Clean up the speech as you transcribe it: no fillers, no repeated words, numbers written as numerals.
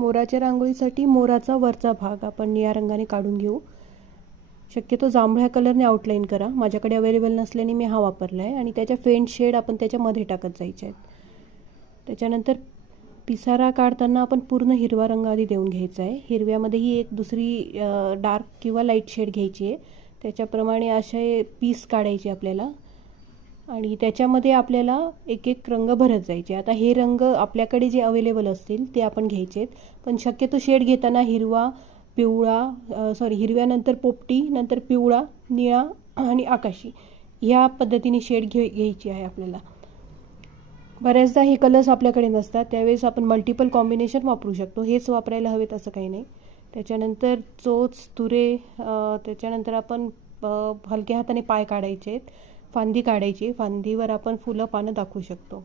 मोराच्या रांगोळीसाठी मोराचा वरचा भाग आपण निळ्या रंगाने काढून घेऊ. शक्यतो जांभळ्या कलरने आउटलाईन करा. माझ्याकडे अवेलेबल नसल्याने मी हा वापरला आहे. आणि त्याच्या फेंट शेड आपण त्याच्यामध्ये टाकत जायचे आहेत. त्याच्यानंतर पिसारा काढताना आपण पूर्ण हिरवा रंग आधी देऊन घ्यायचा आहे. हिरव्यामध्येही एक दुसरी डार्क किंवा लाईट शेड घ्यायची आहे. त्याच्याप्रमाणे असे पीस काढायचे आपल्याला आणि त्याच्यामध्ये आपल्याला एक एक रंग भरत जायचे. आता हे रंग आपल्याकडे जे अवेलेबल असतील ते आपण घ्यायचे आहेत. पण शक्यतो शेड घेताना हिरवा, पिवळा हिरव्यानंतर पोपटी, नंतर पिवळा, निळा आणि आकाशी ह्या पद्धतीने शेड घ्यायची आहे आपल्याला. बऱ्याचदा हे कलर्स आपल्याकडे नसतात, त्यावेळेस आपण मल्टिपल कॉम्बिनेशन वापरू शकतो. हेच वापरायला हवेत असं काही नाही. त्याच्यानंतर चोच, तुरे, त्याच्यानंतर आपण हलक्या हाताने पाय काढायचे आहेत. फांदी काढायची. फांदीवर आपण फुलं पानं दाखवू शकतो.